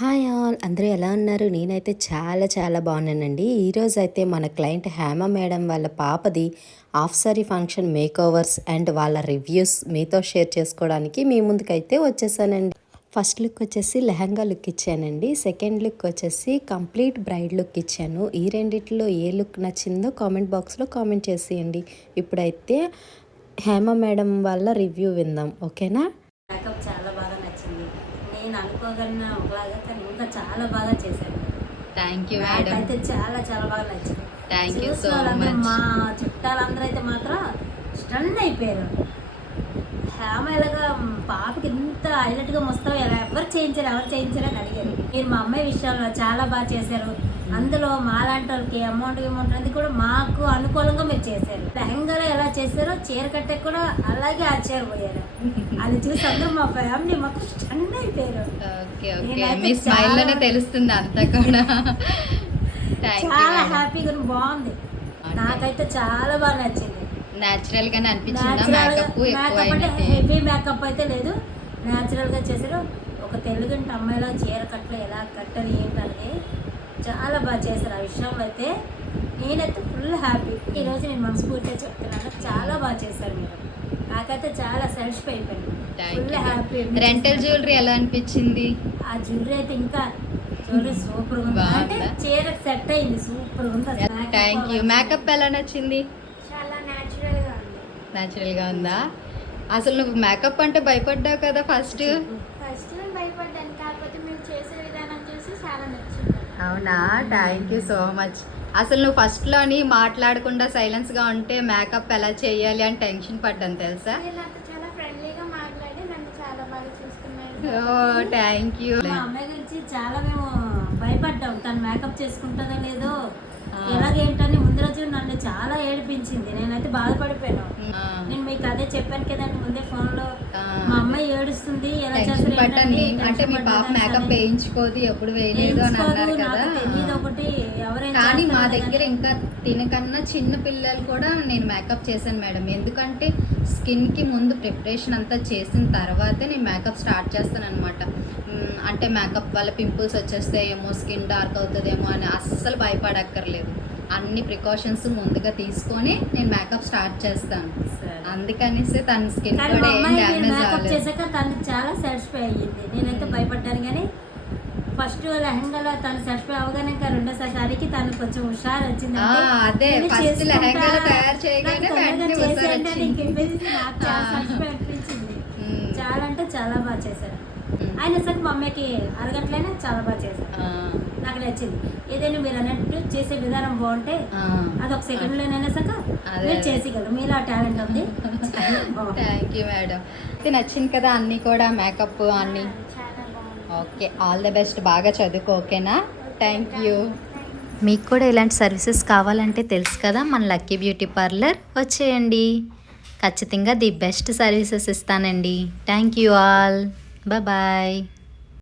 Hi all, అందరూ ఎలా ఉన్నారు? నేనైతే చాలా చాలా బాగున్నానండి. ఈరోజు అయితే మన క్లయింట్ హేమ మేడం వాళ్ళ పాపది half sorry function makeovers and వాళ్ళ రివ్యూస్ మీతో షేర్ చేసుకోవడానికి మీ ముందుకైతే వచ్చేసానండి. ఫస్ట్ లుక్ వచ్చేసి లెహంగా లుక్ ఇచ్చానండి. సెకండ్ లుక్ వచ్చేసి కంప్లీట్ బ్రైడ్ లుక్ ఇచ్చాను. ఈ రెండిట్లో ఏ లుక్ నచ్చిందో కామెంట్ బాక్స్లో కామెంట్ చేసేయండి. ఇప్పుడైతే హేమ మేడం వాళ్ళ రివ్యూ విందాం, ఓకేనా? మేకప్ చాలా బాగా నచ్చింది. నేను అనుకోగలిగిన ఒకలాగా కానీ ఇంకా చాలా బాగా చేశాను. Thank you madam. అయితే చాలా చాలా బాగా నచ్చింది. థ్యాంక్ యూ సో చూసిన మచ్. మా చుట్టాలందరూ అయితే మాత్రం స్టన్ అయిపోయారు. హ్యామేలాగా పాపకి ఇంత హైలైట్గా మొత్తం ఎవరు చేయించారు అని అడిగారు. మీరు మా అమ్మాయి విషయంలో చాలా బాగా చేశారు. అందులో మాలాంటి వాళ్ళకి అమౌంట్ అది కూడా మాకు అనుకూలంగా మీరు చేశారు. లెహంగాలో ఎలా చేశారో చీర కట్టే కూడా అలాగే ఆశ్చర్యపోయారు. అది చూసి అందరూ మా ఫ్యామిలీ మాకు స్టన్ అయిపోయారు. మీ స్మైల్ లోనే తెలుస్తుంది అంతా కూడా. చాలా హ్యాపీగా బాగుంది. నాకైతే చాలా బాగా నచ్చింది. నేచురల్ గానే అనిపించింది. మేకప్ అంటే హెవీ మేకప్ అయితే లేదు, నేచురల్ గా చేశారు. ఒక తెలుగుంటి అమ్మాయిలో చీర కట్టలు ఎలా కట్టాలి ఏంటనేది చాలా బాగా చేశారు. ఆ విషయంలో అయితే నేనైతే ఫుల్ హ్యాపీ. ఈరోజు నేను మనస్ఫూర్తిగా చెప్తున్నాను, చాలా బాగా చేశారు మీరు. నాకైతే చాలా సాటిస్ఫై అయిపోయింది. Full happy. రెంటల్ జ్యువెలరీ ఎలా అనిపించింది? ఆ జ్యువెలరీ అయితే ఇంకా జ్యువెలరీ సూపర్ గా ఉంది. అంటే చీర సెట్ అయింది, సూపర్ గా ఉంది. Thank you. మేకప్ ఎలా నచ్చింది? చాలా నేచురల్ గా ఉంది. నేచురల్ గా ఉందా? అసలు నువ్వు మేకప్ అంటే భయపడ్డావు కదా ఫస్ట్ భయపడ్డాను, కాకపోతే మీరు చేసే విధానం చూసి చాలా నచ్చింది. అవునా? Thank you so much. అసలు నువ్వు ఫస్ట్ లోని మాట్లాడకుండా సైలెన్స్ గా ఉంటే మేకప్ ఎలా చేయాలి అని టెన్షన్ పడ్డాను తెలుసా? చాలా ఫ్రెండ్లీగా మాట్లాడి నన్ను చాలా బాగా చూసుకున్నారు. ఓ థ్యాంక్ యూ. మా అమ్మాయి గురించి చాలా మేము భయపడ్డాం, తను మేకప్ చేసుకుంటుందో లేదో ఎలాగేంటని. ముందు రోజు నన్ను చాలా ఏడిపించింది, నేనైతే బాధపడిపోయాను. నేను మీకు అదే చెప్పాను కదండి ముందే ఫోన్ లో, మా అమ్మాయి ఏడుస్తుంది ఎలా చేస్తారు అంటే మీ పాప మేకప్ వేయించుకోదు, ఎప్పుడు వేయలేదు అని అన్నారు కదా. ఒకటి ఎవరైనా కానీ మా దగ్గర ఇంకా తినకన్నా చిన్న పిల్లలు కూడా నేను మేకప్ చేశాను మేడం. ఎందుకంటే స్కిన్ కి ముందు ప్రిపరేషన్ అంతా చేసిన తర్వాతే నేను మేకప్ స్టార్ట్ చేస్తాను అనమాట. అంటే మేకప్ వల్ల పింపుల్స్ వచ్చేస్తాయేమో, స్కిన్ డార్క్ అవుతుందేమో అని అస్సలు భయపడక్కర్లేదు. అన్ని ప్రికాషన్స్ ముందుగా తీసుకొని నేను మేకప్ స్టార్ట్ చేస్తాను. అందుకనేసి తన స్కిన్ కూడా ఏం డ్యామేజ్ అవ్వలేదు. చేశాక తను చాలా సాటిస్ఫై అయ్యింది. నేనైతే భయపడ్డాను కానీ ఫస్ట్ లెహంగాలో తను సాటిస్ఫై అవగానే ఇంకా రెండోసారి సారికి తను కొంచెం హుషారు వచ్చింది. అదే ఫస్ట్ లెహంగాలో తయారు చేయగానే నాకు చాలా సాటిస్ఫై అనిపించింది. చాలా అంటే చాలా బాగా చేశారు. ఆయన సరికి మా అమ్మాయికి అరగట్లైనా చాలా బాగా చేశారు. నాకు నచ్చింది. ఏదైనా మీరు అన్నట్టు చేసే విధానం బాగుంటే అది ఒక సెకండ్ లోనైనా సక మీరు చేసేయగలరు. మీలో టాలెంట్ ఉంది. Thank you madam. నచ్చింది కదా అన్ని కూడా మేకప్ అన్ని. Okay, all the best. బాగా చదువుకో, ఓకేనా? Thank you. మీకు కూడా ఇలాంటి సర్వీసెస్ కావాలంటే తెలుసు కదా, మన లక్కీ బ్యూటీ పార్లర్ వచ్చేయండి. ఖచ్చితంగా ది బెస్ట్ సర్వీసెస్ ఇస్తానండి. Thank you all. బాయ్.